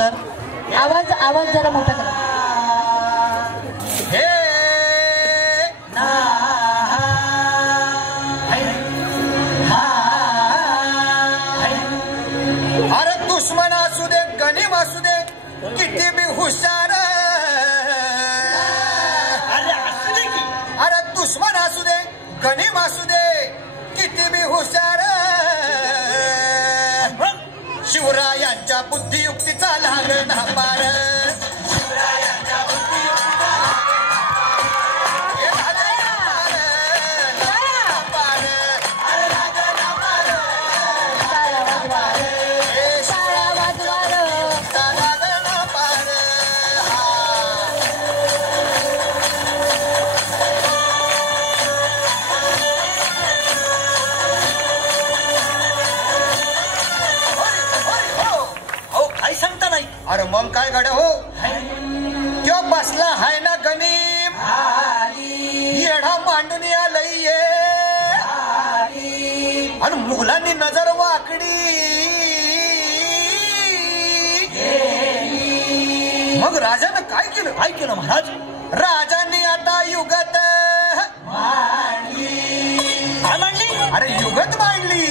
Sir आवाज जरा मोठा करा. हे ना अरे दुश्मन असू दे गणिम असू दे किती बी हुशार अरे दुश्मन असू दे गणिम असू दे किती बी हुशार शिवरायांच्या बुद्धियुक्तीचा लागला पार अरे मग काय गड्या हो त्यो बसला हाय ना गणिम येढा मांडून आलंय आणि मुघलांनी नजर वाकडी मग राजानं काय केलं महाराज राजांनी आता युगत मांडली अरे युगत मांडली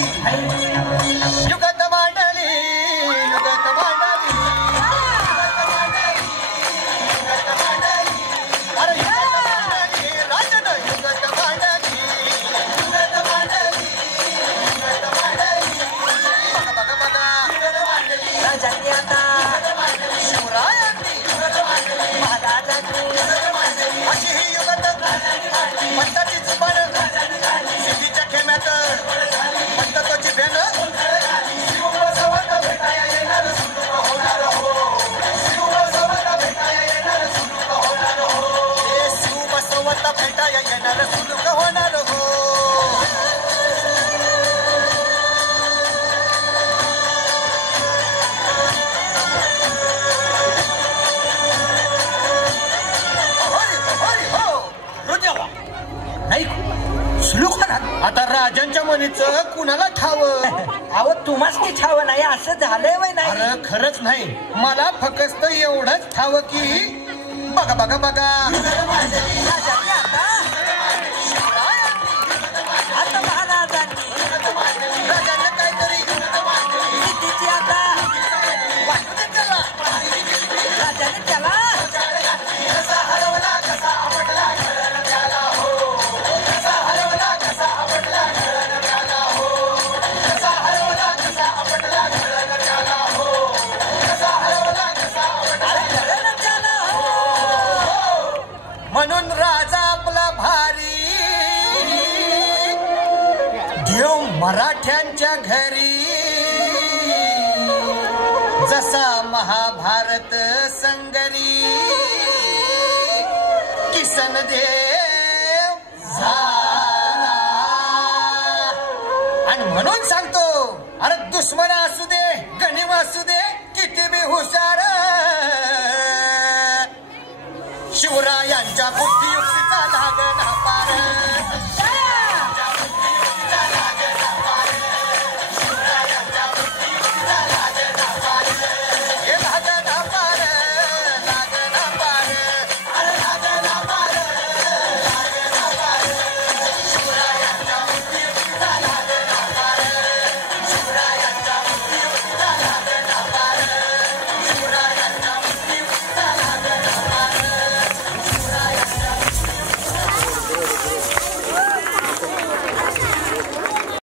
युगत मांडली युगत मांडली आता राजांच्या मनीचं कुणाला ठाव अहो तुम्हाच की ठाव नाही असं झालंय वय नाही अरे खरंच नाही मला फक्त एवढंच ठाव की बघा बघा बघा आता महाराजांनी राजांना काहीतरी तिची आता राजाने त्याला म्हणून राजा आपला भारी घेऊ मराठ्यांच्या घरी जसा महाभारत संगरी किसन देव झाला आणि म्हणून सांगतो अरे दुश्मन असू दे गणिम असू दे